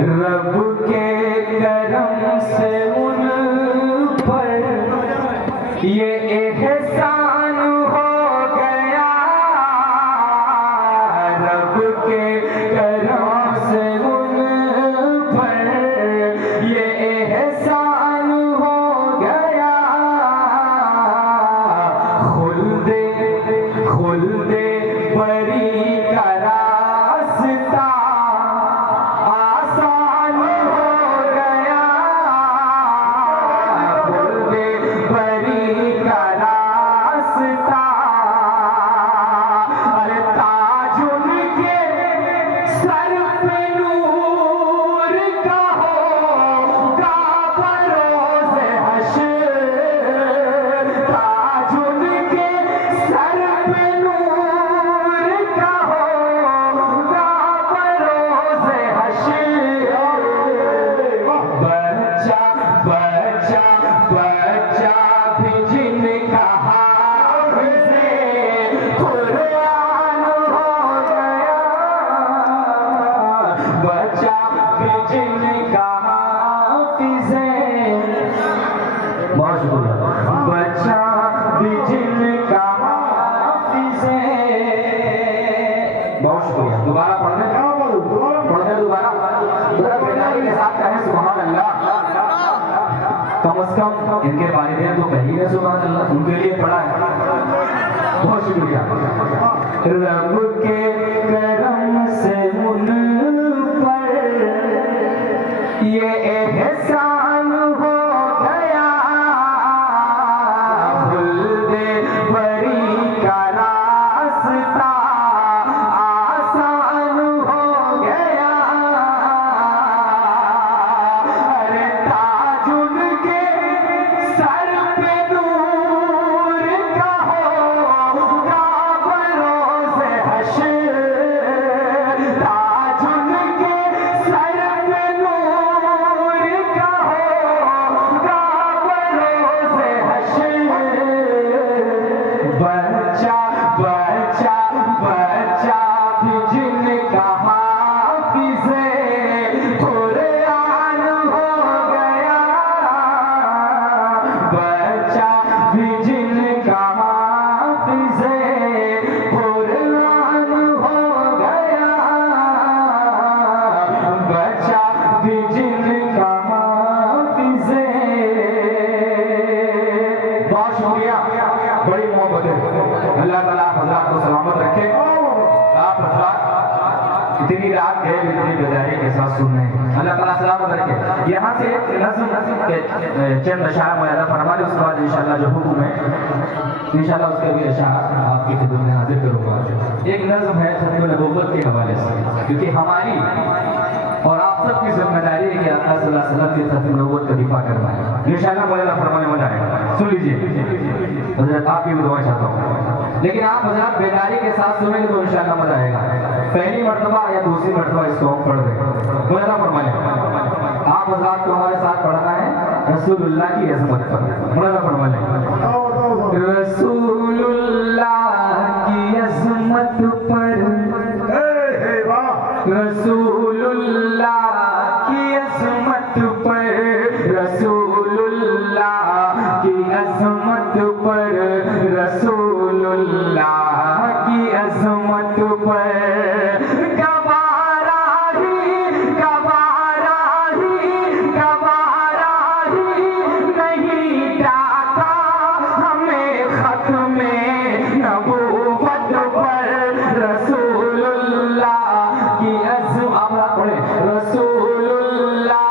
رب کے کرم سے ان پر یہ احسان ہو گیا، رب کے کرم سے ان پر یہ احسان ہو گیا، خلد بری کا راستہ آسان ہو گیا، خلد بری کا راستہ، ارے تاج ان کے سر پہ نور کا ہوگا بروز حشر، تاج ان کے سر پہ نور کا ہوگا بروز حشر، بچہ بچہ بچہ بھی جن کا حافظ قرآن ہو گیا، بچہ بھی جن کا حافظ، بہت شکریہ، بچہ بھی جن کا حافظ، بہت شکریہ۔ دوبارہ پڑھ دیں دوبارہ بیداری کے ساتھ کہیں سبحان اللہ۔ کم از کم ان کے والدین تو کہیں گے سبحان اللہ، ان کے لیے پڑھا ہے، بہت شکریہ۔ رب کے کرم سے ان پر یہ احسان ہو گیا، خلد بری کا راستہ آسان ہو گیا، ارے تاج ان کے سر پہ نور کا ہوگا بروز حشر، تاج ان کے سر پہ نور کا ہوگا بروز حشر، بچہ بچہ بچہ بھی جن کا حافظ قرآن ہو گیا، بچہ بھی جن کا حافظ قرآن ہو گیا، بچہ بھی جن کا حافظ، بہت شکریہ، بڑی محبت ہے۔ اللہ تعالیٰ آپ حضرات کو سلامت رکھے، آپ حضرات اتنی رات گئے اتنی بیداری کے ساتھ سن رہے ہیں، اللہ تعالیٰ سلامت رکھے۔ یہاں سے نظم کے چند اشعار معاہدہ فرما لیں، اس کے بعد انشاءاللہ جو حکم ہے انشاءاللہ اس کے بھی اشعار آپ کی خدمت میں حاضر کروں گا۔ ایک نظم ہے ختم نبوت کے حوالے سے، کیونکہ ہماری اور آپ سب کی ذمہ داری ہے کہ آقا صلی اللہ علیہ وسلم کی ختم نبوت کا دفاع کروائیں، انشاءاللہ معاہدہ فرمانے میں آئے گا، سن لیجیے حضرت، آپ کی بھی دعائیں چاہتا ہوں، لیکن آپ حضرات بیداری کے ساتھ سنیں گے تو انشاءاللہ مزہ آئے گا۔ پہلی مرتبہ یا دوسری مرتبہ اس کو ہم پڑھ رہے ہیں، معاہدہ فرمائیں، آپ حضرات کو ہمارے ساتھ پڑھنا ہے رسول اللہ کی عظمت پر، معاہدہ فرمائیں، رسول اللہ کی عظمت پر، رسول اللہ کی عظمت پر، رسول اللہ کی عظمت پر، رسول اللہ کی عظمت پر، گوارا ہی نہیں ڈاکا ہمیں ختم نبوت پر، رسول اللہ کی عظمت، رسول اللہ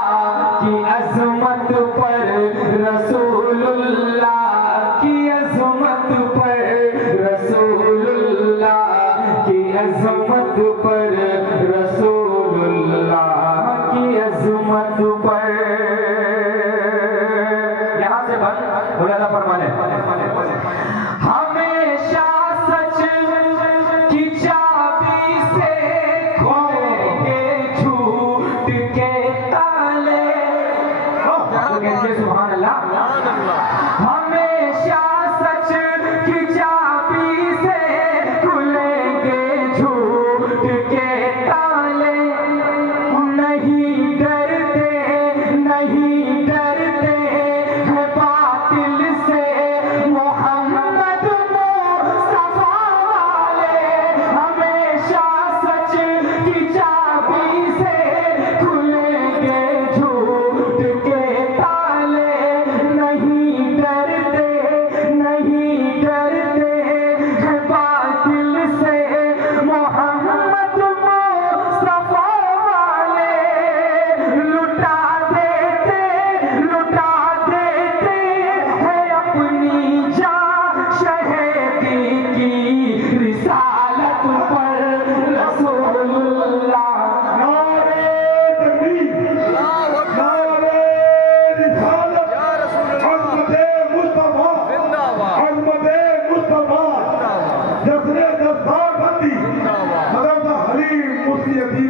کی عظمت پر، رسول اللہ کی عظمت پر، رسول اللہ کی عظمت پر، رسول اللہ کی عظمت پر، یہاں سے بند ملاحظہ فرمانے، ہمیشہ سچ کی چابی سے کھولیں گے جھوٹ کے تالے، سبحان اللہ، ہمیشہ سچ کی چابی سے کھلیں گے جھوٹ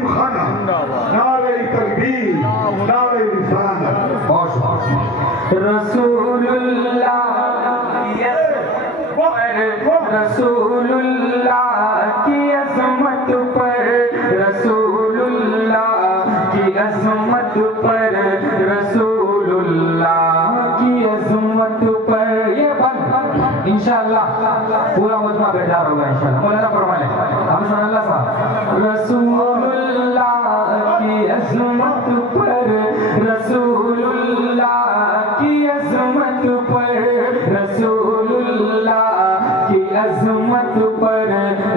خانہ نعرہ تکبیر نعرہ رسالت رسول اللہ رسول اللہ کی عظمت پر رسول اللہ کی عظمت پر رسول اللہ کی عظمت پر یہ بند انشاءاللہ پورا مجمع بیدار ہوگا انشاءاللہ مولانا فرمائیں ہم سبحان اللہ صاحب رسول اللہ کی عظمت پر رسول اللہ کی عظمت پر رسول اللہ کی عظمت پر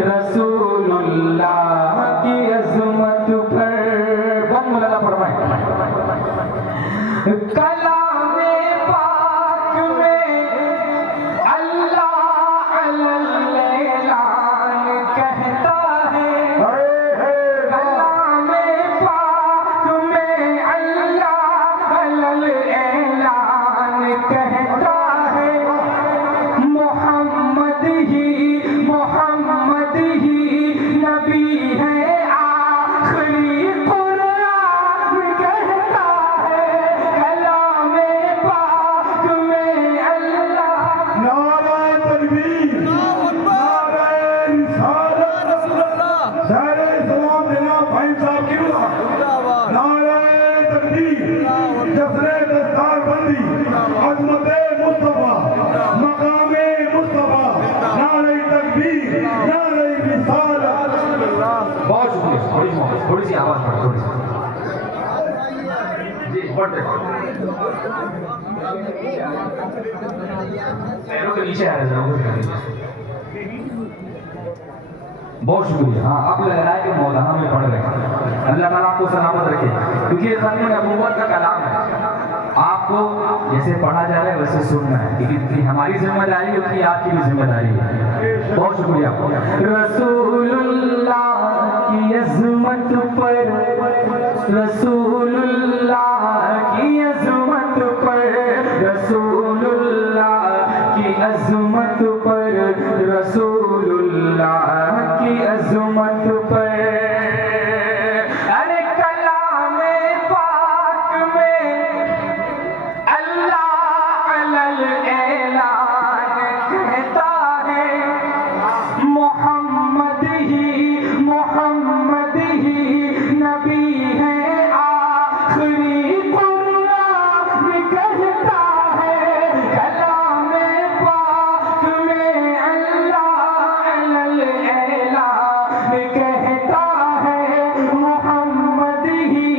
رسول اللہ کی عظمت پر بند مولانا فرمائیں کلام پاک میں اللہ اعلان کہتا ہے کلام پاک میں اللہ اعلان کہتا ہے محمد ہی نبی ہے آخری قرآن کہتا ہے کلام پاک میں اللہ نعرہ تکبیر نعرہ رسالت شہر اسلام جناب بھائی صاحب کی نعرہ تکبیر جسر دستار بندی عظمت مصطفیٰ مقام مصطفیٰ نعرہ تکبیر نعرہ رسالت بہت شکریہ تھوڑی سی آواز پڑھ تھوڑی سی جی بڑھتے پیروں کے نیچے آ رہے ذرا بہت شکریہ ہاں آپ لگ رہا ہے کہ مولانا میں پڑھ رہے ہیں اللہ تعالیٰ آپ کو سلامت رکھے کیونکہ یہ ختم نبوت کا کلام ہے آپ کو جیسے پڑھا جا رہا ہے ویسے سننا ہے کیونکہ ہماری ذمہ داری ہے اتنی آپ کی بھی ذمہ داری ہے بہت شکریہ آپ کو رسول اللہ کی عظمت پر رسول اللہ کی عظمت پر رسول اللہ کی عظمت پر رسول اللہ کی عظمت پر ارے کلام پاک میں اللہ اعلان کہتا ہے محمد ہی نبی ہے آخری قرآن کہتا ہے کلام پاک میں اللہ اعلان کہتا ہے محمد ہی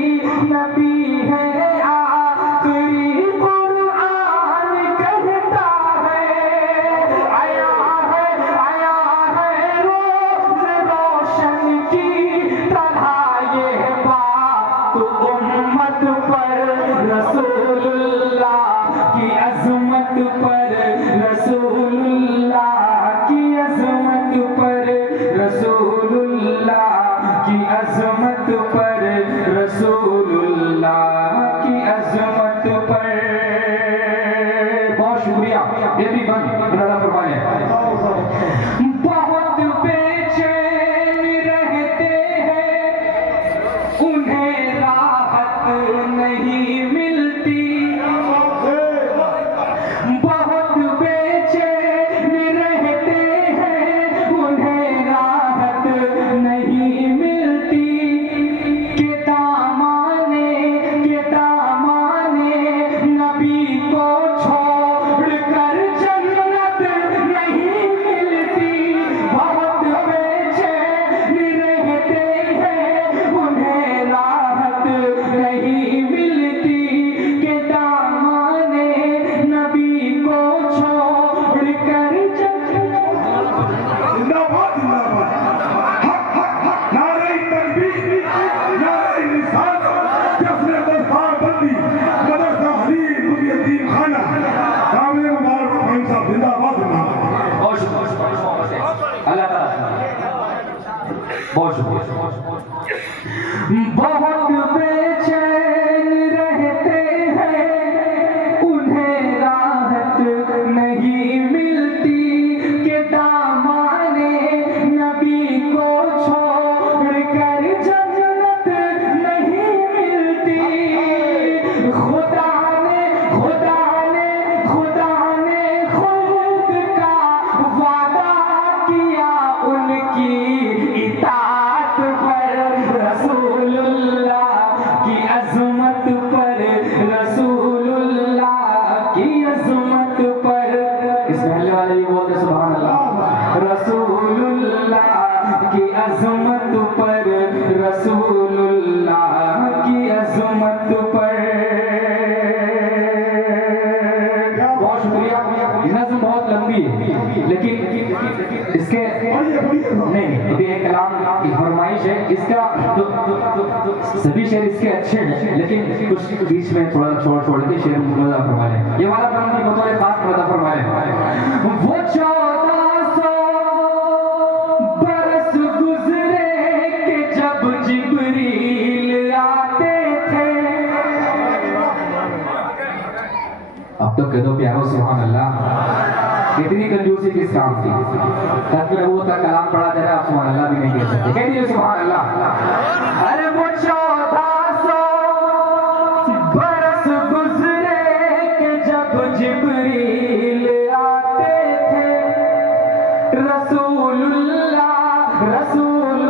نبی ہے آخری قرآن کہتا ہے آیا ہے روز روشن کی طرح یہ بات امت پر رسول اللہ کی عظمت پر رسول اللہ کی عظمت پر رسول اللہ کی عظمت پر رسول اللہ کی عظمت پر بہت شکریہ یہ بھی بند اللہ فرمائے بہت بے چین رہتے ہیں انہیں راحت نہیں ملتی بہت بے چین رہتے ہیں انہیں راحت نہیں ملتی کہ دامانے نبی کو چھوڑ کر جنت نہیں ملتی بہت بے چین رہتے ہیں انہیں راحت نہیں ملتی کہ دامانے نبی کو چھوڑ کر زندہ باد حق حق حق نعرہ تکبیر نعرہ رسالت جسر دستار بندی مدرسہ حلیل نور یتیم خانہ کامل مبارک بھائی صاحب زندہ باد بہت شکریہ اللہ تعالیٰ بہت شکریہ بہت بے چین رہتے ہیں انہیں راحت نہیں ملتی کہ دامانے نبی کو چھوڑ کر جنت نہیں ابھی ایک کلام کی فرمائش ہے اس کا سبھی شعر اس کے اچھے ہیں لیکن کچھ بیچ میں تھوڑا چھوڑ کے شعر ملازہ فرما لیں یہ والا فرما کی بطور خاص ملازہ فرما لیں وہ 1400 برس گزرے کہ جب جبریل آتے تھے اب تو کہہ دو پیارو سبحان اللہ کتنی کنجوسی کس کام کی تاکہ نبوت کا کلام پڑھا جائے آپ سبحان اللہ بھی نہیں کہہ سکتے کہہ دیجیے سبحان اللہ ارے وہ 1400 برس گزرے کہ جب جبریل آتے تھے رسول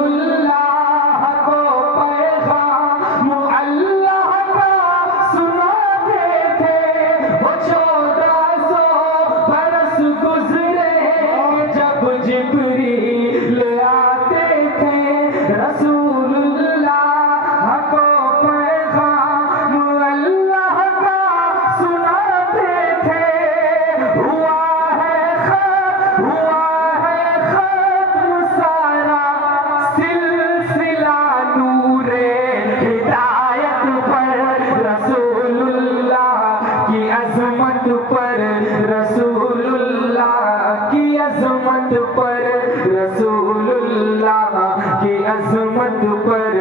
اللہ کو پیغام اللہ کا سناتے تھے وہ 1400 برس گزرے جب جبریل آتے تھے رسول اللہ کو پیغام اللہ کا سناتے تھے ہوا ہے ختم سارا سلسلہ نور ہدایت پر رسول اللہ کی عظمت پر رسول اللہ کی عظمت پر رسول اللہ کی عظمت پر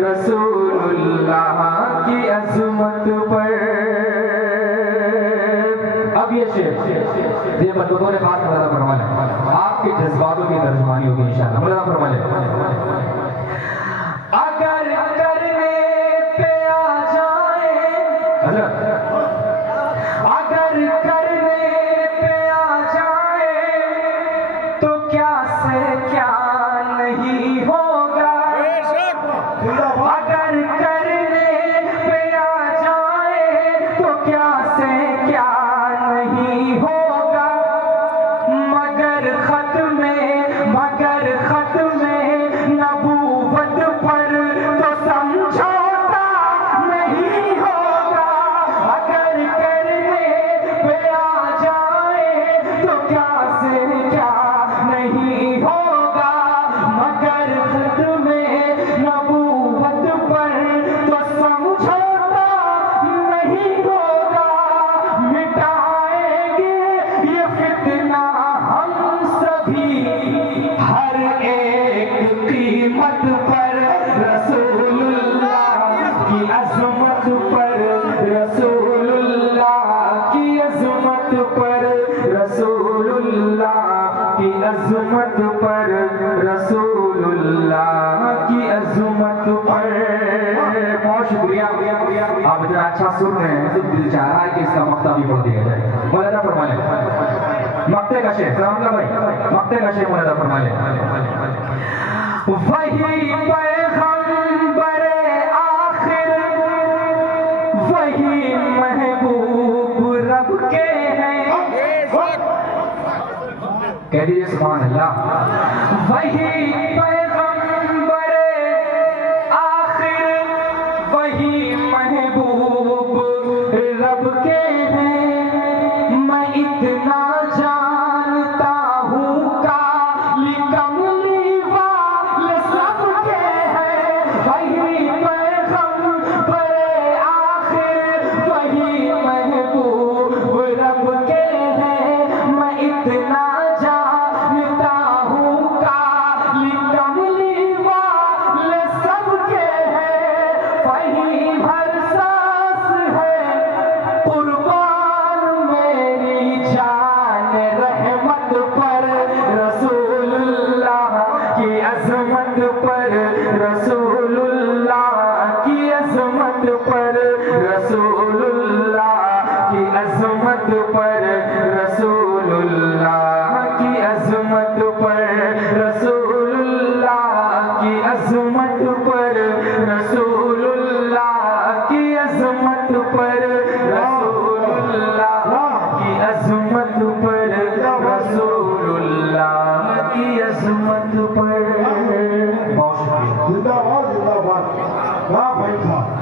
رسول اللہ کی عظمت پر اب یہ شعر یہ بطور خاص ملازہ فرما لیں آپ کے جذباتوں کی ترجمانی ہوگی انشاءاللہ ملازہ فرما لیں اگر کرنے پہ آ جائیں حضرت اگر کرنے پہ آ جائیں تو کیا سے کیا نہیں ہوگا اگر کرنے پہ آ جائیں تو کیا سے کیا نہیں ہوگا مگر خط میں نبوت پر تو سمجھوتا نہیں ہوگا اگر کرنے پہ آ جائے تو کیا سے کیا نہیں ہوگا مگر خط میں نبوت پر تو سمجھوتا نہیں ہوگا مٹائیں گے یہ فتنہ ہم سبھی ہر ایک قیمت پر رسول اللہ کی عظمت پر رسول اللہ کی عظمت پر رسول اللہ کی عظمت پر رسول اللہ کی عظمت پر بہت شکریہ آپ اتنا اچھا سن رہے ہیں تو دل چاہ رہا ہے کہ اس کا مقطع بھی پڑھ دیا جائے مولانا فرما لیں مقطع کا شعر سلام اللہ بھائی مقطع کا شعر مولانا فرما لیں وہی پیغمبر آخر وہی محبوب رب کے ہیں کہہ دیجیے سبحان اللہ وہی پیغمبر آخر وہی محبوب رب کے ہیں میں اتنا جانتا ہوں کالی کملی والے سب کے ہیں وہی پیغمبر آخر وہی محبوب رب کے ہیں میں اتنا جانتا ہوں کالی کملی والے سب کے ہیں وہی ہر سانس ہے قربان میری جان رحمت پر رسول اللہ کی عظمت پر رسول اللہ کی عظمت پر رسول اللہ کی عظمت پر رسول اللہ کی عظمت پر رسول اللہ کی عظمت پر رسول اللہ کی عظمت پر رسول اللہ کی عظمت پر رسول اللہ کی عظمت پر بہت شکریہ زندہ باد واہ بھائی صاحب